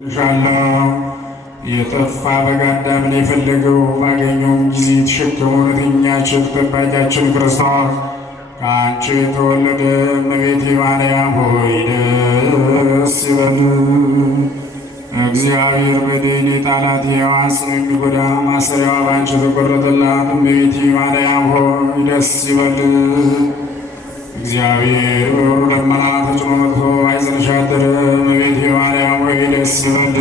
ሻለው የጠፋ በግ አዳምን የፈለገው ባገኘውም ጊዜ የተሸከመው እውነተኛችን ጠባቂያችን ክርስቶስ ከአንቺ የተወለደ እመቤቴ ማርያም ሆይ ደስ ይበልሽ። እግዚአብሔር በደል የጣላት የሔዋን ስም የሚጎዳ ማሰሪያዋ በአንቺ የተቆረጠላት እመቤቴ ማርያም ሆይ ደስ ይበልሽ። እግዚአብሔር በብሩህ ደመና ተጭኖ መጥቶ አይዘንሽ አደረ። እመቤቴ ማርያም ሆይ ደስ ይበልሽ።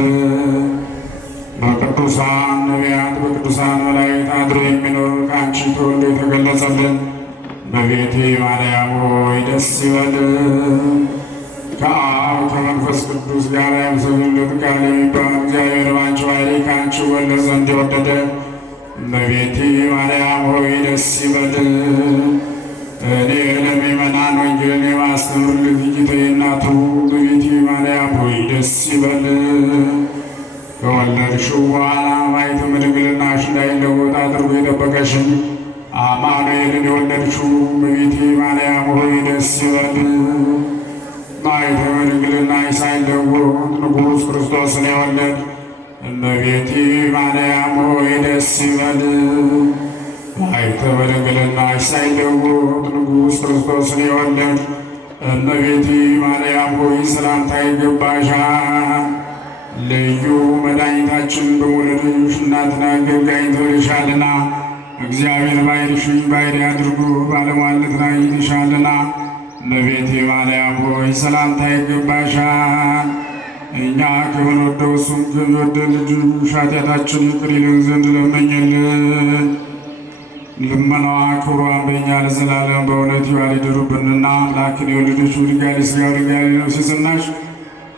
በቅዱሳን ነቢያት በቅዱሳን መላእክት አድሮ የሚኖር ከአንቺ ተወልዶ የተገለጸልን እመቤቴ ማርያም ሆይ ደስ ይበልሽ። ከአብ ከመንፈስ ቅዱስ ጋር የምስሉለት ቃል የሚባል እግዚአብሔር በአንቺ ባሕርይ ከአንቺ ወለድ ዘንድ የወደደ እመቤቴ ማርያም ሆይ ደስ ይበልሽ። እኔ ለምእመናን ወንጌልን የማስተምር ልጅቴ እናቱ እመቤቴ ማርያም ሆይ ደስ ይበልሽ። ከወለድሽው በኋላ ማኅተመ ድንግልናሽ እንዳይለወጥ አድርጎ የጠበቀሽን አማኑኤልን የወለድሽው እመቤቴ ማርያም ሆይ ደስ ይበልሽ። ማኅተመ ድንግልናሽ ሳይለወጥ ንጉሥ ክርስቶስን የወለድ እመቤቴ ማርያም ሆይ ደስ ይበልሽ። ማኅተመ ድንግልናሽ ሳይለወጥ ንጉሥ ክርስቶስን የወለድ እመቤቴ ማርያም ሆይ ሰላምታ ይገባሻል። ልዩ መድኃኒታችን በመውለድሽ እናትና አገልጋይ ተወልደሻልና እግዚአብሔር ባሕርይሽን ባሕርይ አድርጎ ባለሟልነትን አይተሻልና እመቤቴ ማርያም ሆይ ሰላምታ ይገባሻል። እኛ ከምንወደው እሱም ከሚወደን ልጅሽ ኃጢአታችን ይቅር ይለን ዘንድ ለመኝልን። ልመናዋ ክብሯን በእኛ ለዘላለም በእውነት ይዋል ይደሩብንና አምላክን የወለደችው ድንጋሌ ሥጋ ድንጋሌ ነፍስ የጸናች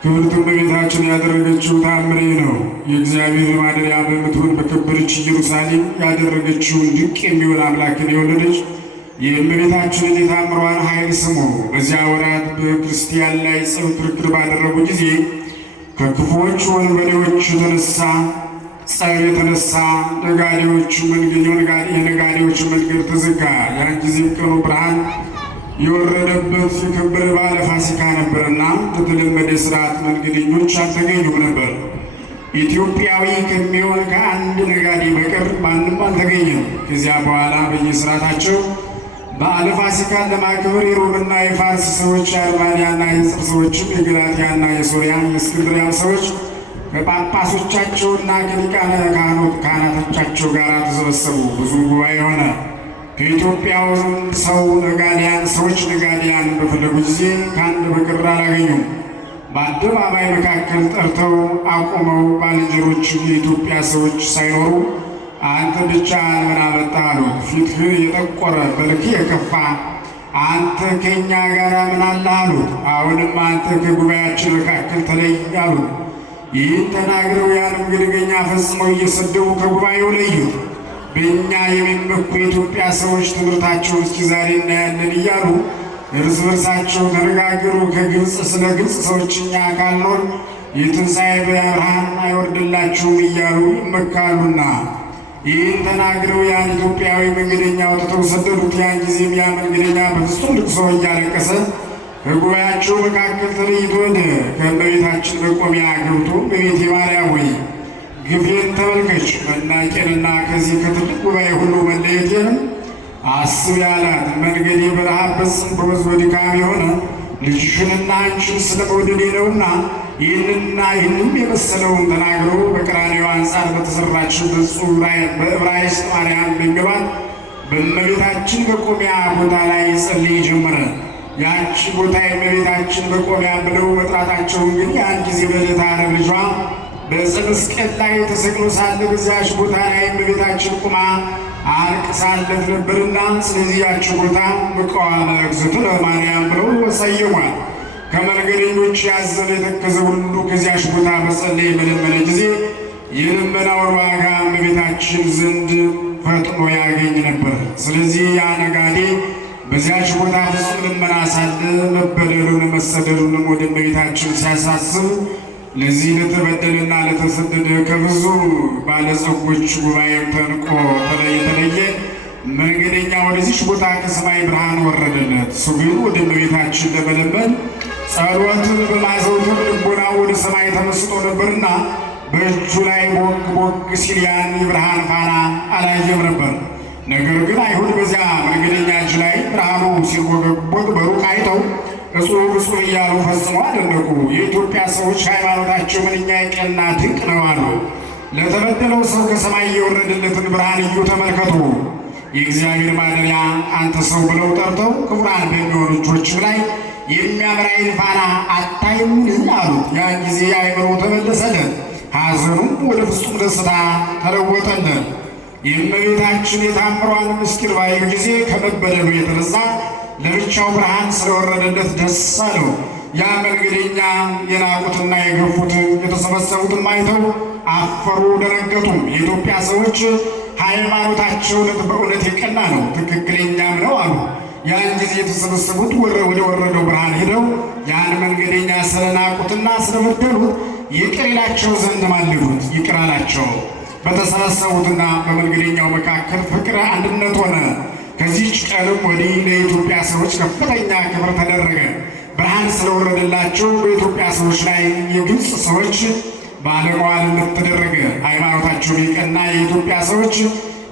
ክብርት እመቤታችን ያደረገችው ተአምር ነው። የእግዚአብሔር ማደሪያ በምትሆን በከበረች ኢየሩሳሌም ያደረገችውን ድንቅ የሚሆን አምላክን የወለደች የእመቤታችንን የተአምሯን ኃይል ስሙ። በዚያ ወራት በክርስቲያን ላይ ጸብ ክርክር ባደረጉ ጊዜ ከክፉዎች ወንበዴዎች ጸብ የተነሳ የነጋዴዎች መንገድ ተዘጋ። ያን ጊዜ ቀኑ ብርሃን የወረደበት የከበረ በዓለ ፋሲካ ነበርና በተለመደ ሥርዓት መንገደኞች አልተገኙም ነበር። ኢትዮጵያዊ ከሚሆን ከአንድ ነጋዴ በቀር ማንም አልተገኘም። ከዚያ በኋላ በየሥርዓታቸው በዓለ ፋሲካን ለማክበር የሮምና የፋርስ ሰዎች፣ የአርማንያና የጽር ሰዎችም፣ የገላትያና የሶርያ የእስክንድርያም ሰዎች ከጳጳሶቻቸውና ከሊቃነ ካህናቶቻቸው ጋር ተሰበሰቡ። ብዙ ጉባኤ ሆነ። ከኢትዮጵያውያን ሰዎች ነጋዴያን በፈለጉ ጊዜ ከአንድ በቀር አላገኙም። በአደባባይ መካከል ጠርተው አቁመው ባልንጀሮች የኢትዮጵያ ሰዎች ሳይኖሩ አንተ ብቻ ምን አመጣህ አሉት። ፊትህ የጠቆረ መልክህ የከፋ አንተ ከእኛ ጋር ምን አለህ አሉት። አሁንም አንተ ከጉባኤያችን መካከል ተለይ አሉት። ይህን ተናግረው ያን መንገደኛ ፈጽመው እየሰደቡ ከጉባኤው ለዩት። በእኛ የሚመኩ የኢትዮጵያ ሰዎች ትምህርታቸውን እስኪ ዛሬ እናያለን እያሉ እርስ በርሳቸው ተነጋገሩ። ከግብፅ ስለ ግብፅ ሰዎች እኛ ካልኖር የትንሣኤ ብርሃን አይወርድላችሁም እያሉ ይመካሉና ይህን ተናግረው ያን ኢትዮጵያዊ መንገደኛ አውጥተው ሰደዱት። ያን ጊዜም ያ መንገደኛ በፍጹም ልቅሶ እያለቀሰ ከጉባኤያቸው መካከል ተለይቶ ሄደ። ከእመቤታችን መቆሚያ ገብቶ እመቤቴ ማርያም ሆይ ግፌን ተመልከች፣ መናቄንና ከዚህ ከትልቅ ጉባኤ ሁሉ መለየቴንም አስብ ያላት። መንገዴ በረሃብ በጽም በወዝ በድካም የሆነ ልጅሽንና አንቺን ስለ መውደዴ ነውና ይህንም የመሰለውን ተናግሮ በቀራንዮ አንጻር በተሰራች በዕብራይስጥ ማርያም በሚሏት በእመቤታችን መቆሚያ ቦታ ላይ ጸልይ ጀመረ። ያቺ ቦታ የእመቤታችን መቆሚያ ብለው መጥራታቸውን ግን ያን ጊዜ በዕለተ ዓርብ ልጇ በዕፀ መስቀል ላይ ተሰቅሎ ሳለ በዚያች ቦታ ላይ እመቤታችን ቁማ አልቅሳለት ነበርና ስለዚህ ያቺ ቦታ ምጽዋተ እግዝእትነ ማርያም ብለው ሰየሟል። ከመንገደኞች ያዘነ የተከዘ ሁሉ ከዚያች ቦታ በጸለየ በለመነ ጊዜ የልመናውን ዋጋ እመቤታችን ዘንድ ፈጥኖ ያገኝ ነበር። ስለዚህ ያ ነጋዴ በዚያች ቦታ ፍጹም ልመና ሳለ መበደሉን መሰደዱንም ወደ እመቤታችን ሲያሳስብ ለዚህ ለተበደለና ለተሰደደ ከብዙ ባለጸጎች ጉባኤ ተንቆ የተለየ መንገደኛ ወደዚች ቦታ ከሰማይ ብርሃን ወረደለት። እሱ ግን ወደ እመቤታችን ለመለመን ጸሎትን በማዘውተር ልቦናው ወደ ሰማይ ተመስጦ ነበርና በእጁ ላይ ቦግ ቦግ ሲል ያን የብርሃን ፋና አላየም ነበር። ነገር ግን አይሁድ በዚያ መንገደኛ እጅ ላይ ብርሃኑ ሲቦገቦግ በሩቅ አይተው እጹብ እጹብ እያሉ ፈጽሞ አደነቁ። የኢትዮጵያ ሰዎች ሃይማኖታቸው ምንኛ የቀና ድንቅ ነው አሉ። ለተበደለው ሰው ከሰማይ የወረደለትን ብርሃን እዩ ተመልከቱ። የእግዚአብሔር ማደሪያ አንተ ሰው ብለው ጠርተው ክቡራን በሚሆኑ እጆች ላይ የሚያበራ ፋና አታይምን አሉት። ያን ጊዜ አእምሮ ተመለሰለት፣ ሐዘኑም ወደ ፍጹም ደስታ ተለወጠለት። የእመቤታችን የታምሯን ምስጢር ባየ ጊዜ ከመበደሉ የተነሳ ለብቻው ብርሃን ስለወረደለት ደስ አለው። ያ መንገደኛ የናቁትና የገፉት የተሰበሰቡትን አይተው አፈሩ፣ ደነገጡም። የኢትዮጵያ ሰዎች ሃይማኖታቸው በእውነት የቀና ነው፣ ትክክለኛም ነው አሉ። ያን ጊዜ የተሰበሰቡት ወደ ወረደው ብርሃን ሄደው ያን መንገደኛ ስለናቁትና ስለበደሉት ይቅር ይላቸው ዘንድ ማለዱት። ይቅር አላቸው። በተሰበሰቡትና በመንገደኛው መካከል ፍቅር፣ አንድነት ሆነ። ከዚህች ቀንም ወዲህ ለኢትዮጵያ ሰዎች ከፍተኛ ክብር ተደረገ። ብርሃን ስለወረደላቸው በኢትዮጵያ ሰዎች ላይ የግብፅ ሰዎች ባለሟልነት ተደረገ። ሃይማኖታቸው የቀና የኢትዮጵያ ሰዎች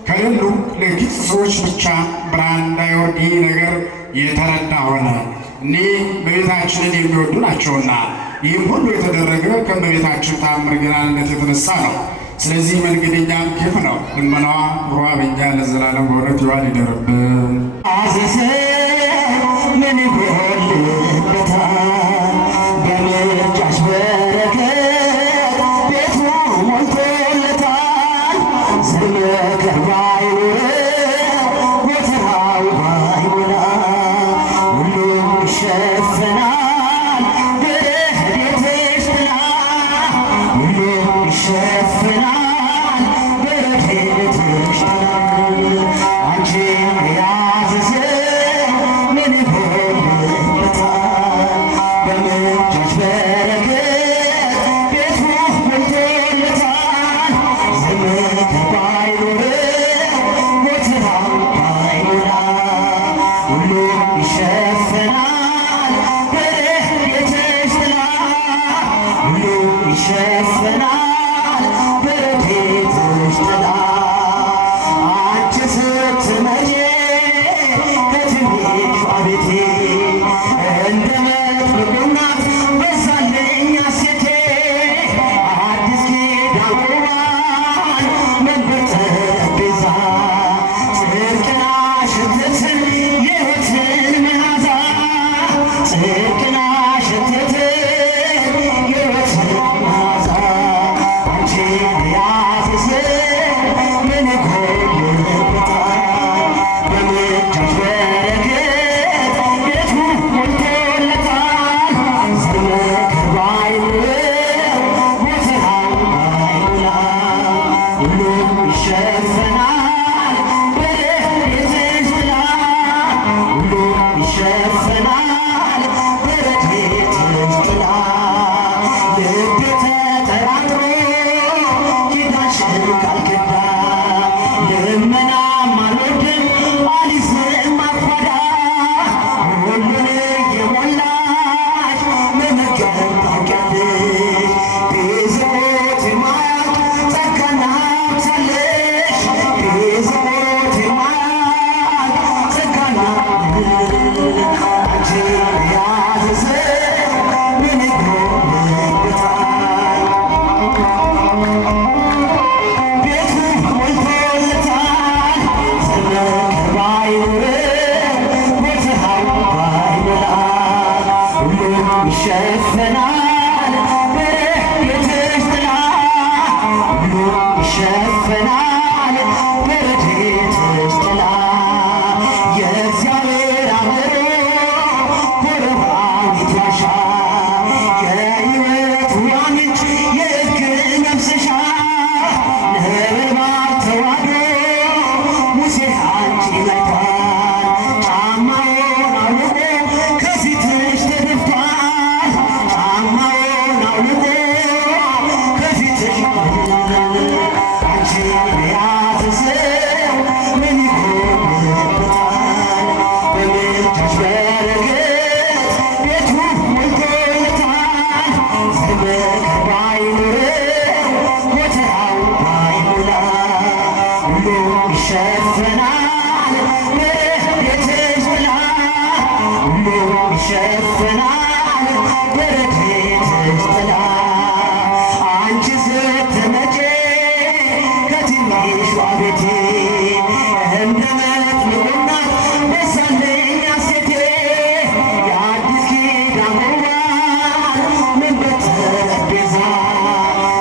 ከሌሉ ለግብፅ ሰዎች ብቻ ብርሃን እንዳይወርድ ይህ ነገር የተረዳ ሆነ። እኒህ እመቤታችንን የሚወዱ ናቸውና ይህም ሁሉ የተደረገ ከእመቤታችን ታምር ገናንነት የተነሳ ነው። ስለዚህ መንገደኛም ክፍ ነው። ልመናዋ ሩዋ በእኛ ለዘላለም በእውነት ይዋል ይደርብን። አዘዘ ምን ይጎልበታል በምልጃሽ በረከት ቤቱ ሞልቶለታል። ዘመከር ባይኖረው ጎተራው ባይሞላ ሁሉም ይሸፍናል በረድኤትሽ ጥላ ሁሉም ይሸፍናል በረድኤትሽ ጥላ አንቺን የያዘ ሰው ምን ይጎልበታል በምልጃሽ በረከት ቤቱ ሞልቶለታል። ዘመከር ባይኖረው ጎተራው ባይሞላ ሁሉም ይሸፍናል በረድኤትሽ ጥላ ሁሉም ይሸፍናል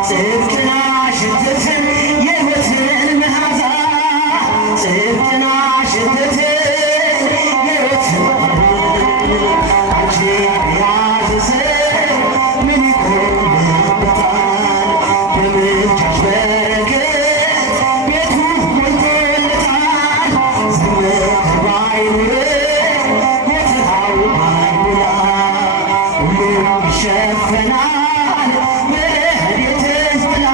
ጽድቅና ሽትትን የሕይወትን መዓዛ ጽድቅና ሽትትን የሕይወትን አንቺ የያዘ ሰው ምን ይጎልበታል? በምልጃሽ በረከት ቤቱ ሞልቶለታል። ዝምታ ባይኖር ጎተራው ባይሞላ ሁሉም ይሸፈናል በረድኤትሽ ጥላ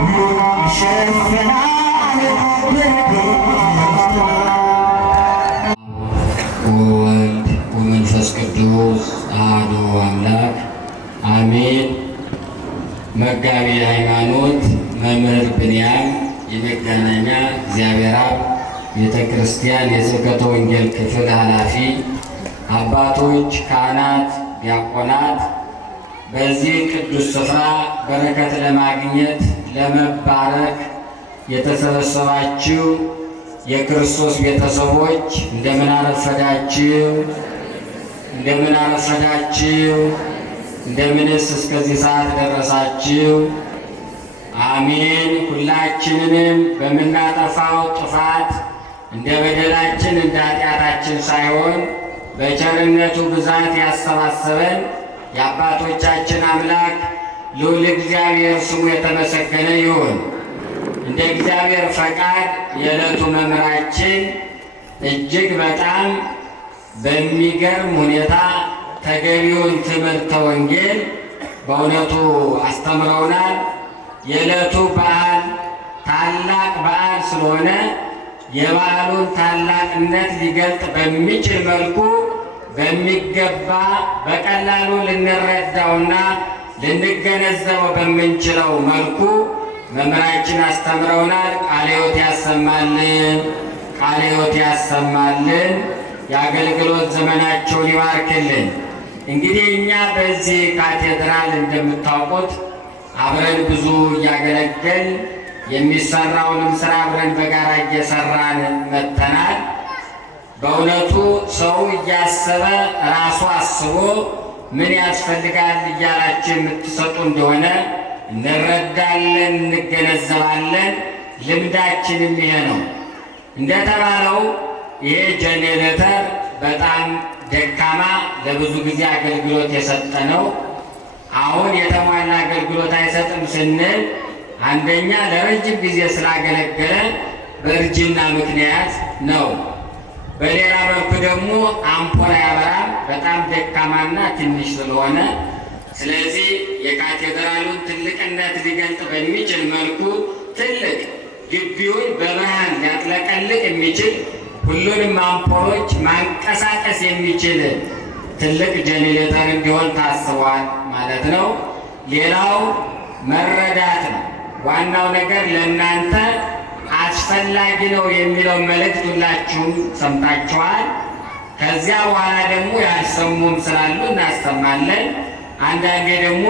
ሁሉም ይሸፈናል በረድኤትሽ ጥላ። ወወልድ ወመንፈስ ቅዱስ አሐዱ አምላክ አሜን። መጋቢ ሃይማኖት መምህር ብንያም የመገናኛ እግዚአብሔር አብ ቤተ ክርስቲያን የስብከተ ወንጌል ክፍል ኃላፊ፣ አባቶች፣ ካህናት፣ ዲያቆናት፣ በዚህ ቅዱስ ስፍራ በረከት ለማግኘት ለመባረክ የተሰበሰባችሁ የክርስቶስ ቤተሰቦች እንደምን አረፈዳችሁ? እንደምን አረፈዳችሁ? እንደምንስ እስከዚህ ሰዓት ደረሳችሁ? አሜን። ሁላችንንም በምናጠፋው ጥፋት እንደ በደላችን እንደ ኃጢአታችን ሳይሆን በቸርነቱ ብዛት ያሰባሰበን የአባቶቻችን አምላክ ልዑል እግዚአብሔር ስሙ የተመሰገነ ይሁን። እንደ እግዚአብሔር ፈቃድ የዕለቱ መምህራችን እጅግ በጣም በሚገርም ሁኔታ ተገቢውን ትምህርተ ወንጌል በእውነቱ አስተምረውናል። የዕለቱ በዓል ታላቅ በዓል ስለሆነ የበዓሉን ታላቅነት ሊገልጥ በሚችል መልኩ በሚገባ በቀላሉ ልንረዳውና ልንገነዘበው በምንችለው መልኩ መምህራችን አስተምረውናል። ቃለ ሕይወት ያሰማልን፣ ቃለ ሕይወት ያሰማልን፣ የአገልግሎት ዘመናቸውን ይባርክልን። እንግዲህ እኛ በዚህ ካቴድራል እንደምታውቁት አብረን ብዙ እያገለገል የሚሰራውንም ስራ አብረን በጋራ እየሰራን መጥተናል። በእውነቱ ሰው እያሰበ ራሱ አስቦ ምን ያስፈልጋል እያላችሁ የምትሰጡ እንደሆነ እንረዳለን፣ እንገነዘባለን። ልምዳችንም ይሄ ነው። እንደተባለው ይሄ ጄኔሬተር በጣም ደካማ ለብዙ ጊዜ አገልግሎት የሰጠ ነው። አሁን የተሟላ አገልግሎት አይሰጥም ስንል አንደኛ ለረጅም ጊዜ ስላገለገለ በእርጅና ምክንያት ነው። በሌላ መልኩ ደግሞ አምፖል አያበራም፣ በጣም ደካማና ትንሽ ስለሆነ ስለዚህ የካቴድራሉን ትልቅነት ሊገልጥ በሚችል መልኩ ትልቅ ግቢውን በብርሃን ሊያጥለቀልቅ የሚችል ሁሉንም አምፖሎች ማንቀሳቀስ የሚችል ትልቅ ጄኔሬተር እንዲሆን ታስቧል ማለት ነው። ሌላው መረዳት ነው። ዋናው ነገር ለእናንተ አስፈላጊ ነው የሚለው መልእክት ሁላችሁም ሰምታችኋል። ከዚያ በኋላ ደግሞ ያልሰሙም ስላሉ እናሰማለን። አንዳንዴ ደግሞ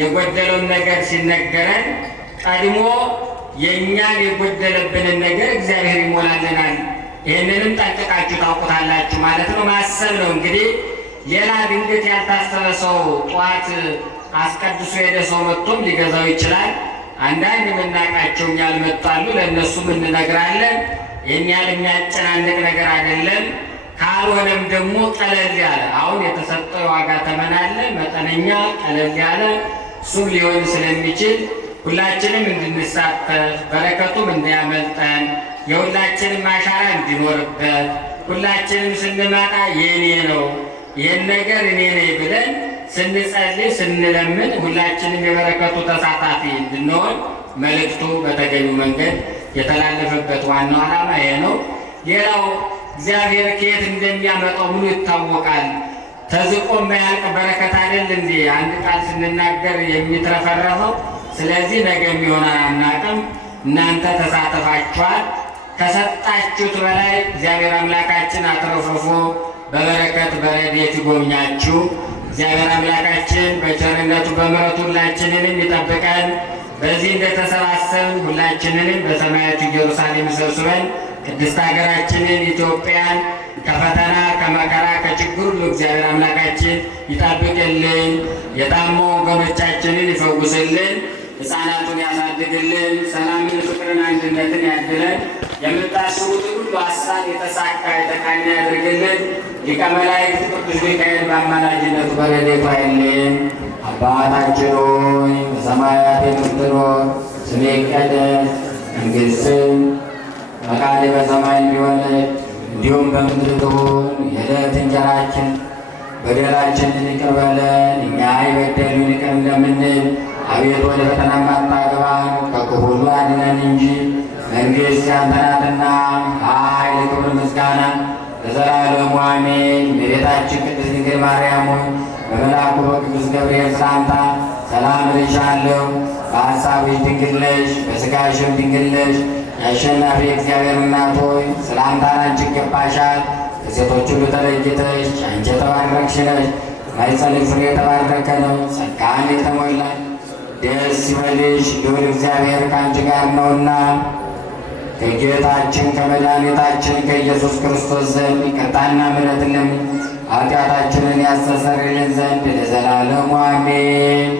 የጎደለውን ነገር ሲነገረን ቀድሞ የእኛን የጎደለብንን ነገር እግዚአብሔር ይሞላልናል። ይህንንም ጠንቅቃችሁ ታውቁታላችሁ ማለት ነው። ማሰብ ነው እንግዲህ። ሌላ ድንገት ያልታሰበ ሰው ጠዋት አስቀድሶ ሄደ ሰው መጥቶም ሊገዛው ይችላል። አንዳንድ የምናውቃቸው ያልመጣሉ፣ ለእነሱም እንነግራለን። ይህን ያህል የሚያጨናንቅ ነገር አይደለም። ካልሆነም ደግሞ ቀለል ያለ አሁን የተሰጠው የዋጋ ተመን አለ፣ መጠነኛ ቀለል ያለ እሱም ሊሆን ስለሚችል ሁላችንም እንድንሳተፍ በረከቱም እንዲያመልጠን የሁላችንም አሻራ እንዲኖርበት ሁላችንም ስንመጣ የኔ ነው ይህን ነገር እኔ ነኝ ብለን ስንጸልይ ስንለምን ሁላችንም የበረከቱ ተሳታፊ እንድንሆን መልእክቱ በተገቢው መንገድ የተላለፈበት ዋናው ዓላማ ይሄ ነው። ሌላው እግዚአብሔር ከየት እንደሚያመጣው ምኑ ይታወቃል? ተዝቆ የማያልቅ በረከት አይደል እንዴ አንድ ቃል ስንናገር የሚትረፈረፈው? ስለዚህ ነገ የሚሆነን አናውቅም። እናንተ ተሳተፋችኋል። ከሰጣችሁት በላይ እግዚአብሔር አምላካችን አትረፍርፎ በበረከት በረድኤት ይጎብኛችሁ። እግዚአብሔር አምላካችን በቸርነቱ በምሕረቱ ሁላችንንም ይጠብቀን። በዚህ እንደተሰባሰብን ሁላችንንም በሰማያዊት ኢየሩሳሌም ሰብስበን ቅድስት ሀገራችንን ኢትዮጵያን ከፈተና ከመከራ ከችግር ሁሉ እግዚአብሔር አምላካችን ይጠብቅልን። የታሙ ወገኖቻችንን ይፈውስልን። ሕፃናቱን ያሳድግልን። ሰላምን፣ ፍቅርን፣ አንድነትን ያድለን። የምታስቡትን ሁሉ ሀሳብ የተሳካ የተቃና ያድርግልን። ሊቀ መላእክት ቅዱስ ሚካኤል በአማላጅነቱ በረድኤቱ አይለየን። አባታችን ሆይ በሰማያት የምትኖር ስምህ ይቀደስ፣ መንግሥትህ ፈቃድህ በሰማይ እንዲሆነች እንዲሁም በምድር ትሁን። የዕለት እንጀራችንን በደላችንን ይቅር በለን እኛ የበደሉንን ይቅር እንደምንል። አቤቱ ወደ ፈተና አታግባን ከክፉ ሁሉ አድነን እንጂ መንግሥት ያንተ ናትና፣ ኃይል፣ ክብር፣ ምስጋና ለዘላለሙ አሜን። እመቤታችን ቅድስት ድንግል ማርያም ሆይ በመልአኩ በቅዱስ ገብርኤል ሰላምታ ሰላም እልሻለሁ። በሐሳብሽ ድንግል ነሽ፣ በሥጋሽም ድንግል ነሽ። የአሸናፊ እግዚአብሔር እናት ሆይ ሰላምታ ላንቺ ይገባሻል። ከሴቶች ሁሉ ተለይተሽ አንቺ የተባረክሽ ነሽ። የማኅፀንሽ ፍሬ የተባረከ ነው። ጸጋን የተሞላሽ ደስ ይበልሽ፣ ልዑል እግዚአብሔር ከአንቺ ጋር ነውና ከጌታችን ከመድኃኒታችን ከኢየሱስ ክርስቶስ ዘንድ ይቅርታና ምሕረትን ለምን ኃጢአታችንን ያስተሰርይልን ዘንድ ለዘላለሙ አሜን።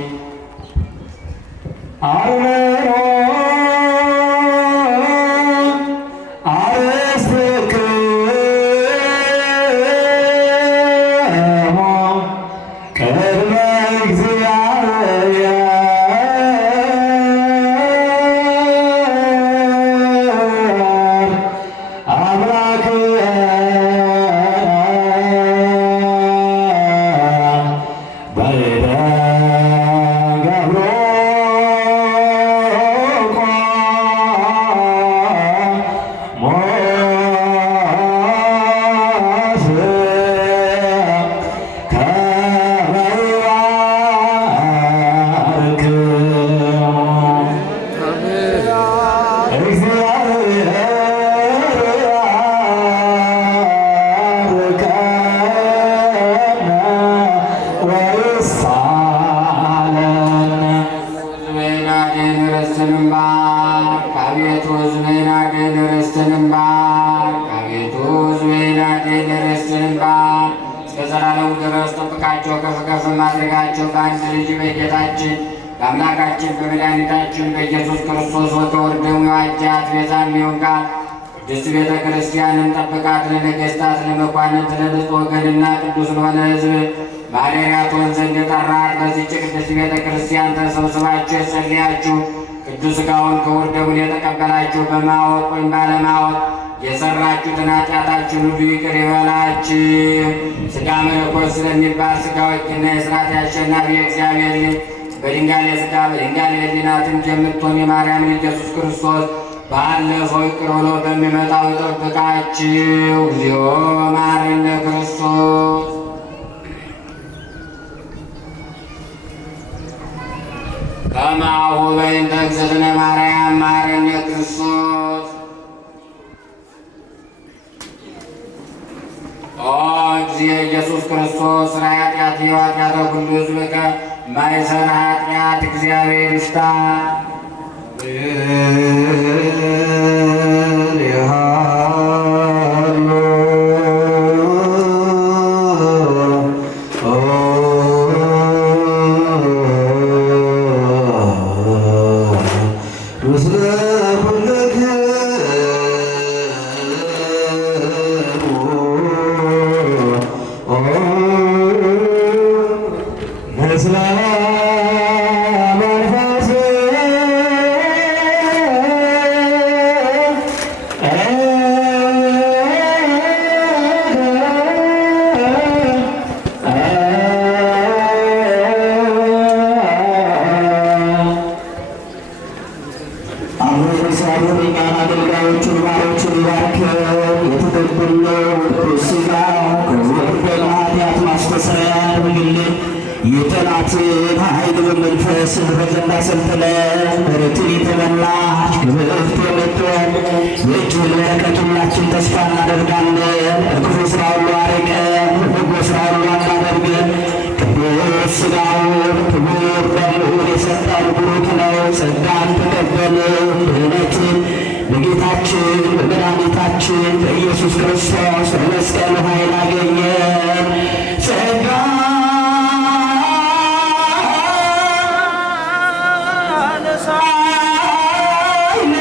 በአምላካችን በመድኃኒታችን በኢየሱስ ክርስቶስ ወተወርደሙ የዋጃት ቤዛ የሚሆን ቃል ቅድስት ቤተ ክርስቲያንን ጠብቃት። ለነገሥታት፣ ለመኳንንት፣ ለንጹሕ ወገንና ቅዱስ ለሆነ ሕዝብ ማደሪያ ትሆን ዘንድ የጠራት በዚህች ቅድስት ቤተ ክርስቲያን ተሰብስባችሁ የጸለያችሁ ቅዱስ ሥጋውን ክቡር ደሙን የተቀበላችሁ በማወቅ ወይም ባለማወቅ የሰራችሁትን ኃጢአታችሁን ሁሉ ይቅር ይበላችሁ። ሥጋ መለኮት ስለሚባል ሥጋው ሕግና የሥርዓት አሸናፊ የእግዚአብሔር ልጅ በድንጋሌ ሥጋ በድንጋሌ ሕሊናትም የምትሆን የማርያም ልጅ ኢየሱስ ክርስቶስ ባለፈው ይቅር ብሎ በሚመጣው ይጠብቃችሁ። እግዚኦ መሐረነ ክርስቶስ። ከማሁ በእንተ እግዝእትነ ማርያም መሐረነ ክርስቶስ። ኦ እግዚእ ኢየሱስ ክርስቶስ ስራ ኃጢአት ኃጢአተ ኩሉ ሕዝብከ ማይሰራ ኃጢአት እግዚአብሔር ይፍታ። የጠላትን ኃይል በመንፈስ በዘንዳ ሰልጥነን በረትን የተመላች ክብርት የምትሆን የእጅህን በረከት ሁላችን ተስፋ እናደርጋለን። ክፉ ስራ ሁሉ አርቀን በጎ ስራ ሁሉ አናደርገን። ቅዱስ ሥጋውን ክቡር ደሙን የሰጠን ቡሩክ ነው። ጸጋን ተቀበልን። ድኅነትን በጌታችን በመድኃኒታችን በጌታችን በኢየሱስ ክርስቶስ በመስቀሉ ኃይል አገኘን። ጸጋ ለሳይለ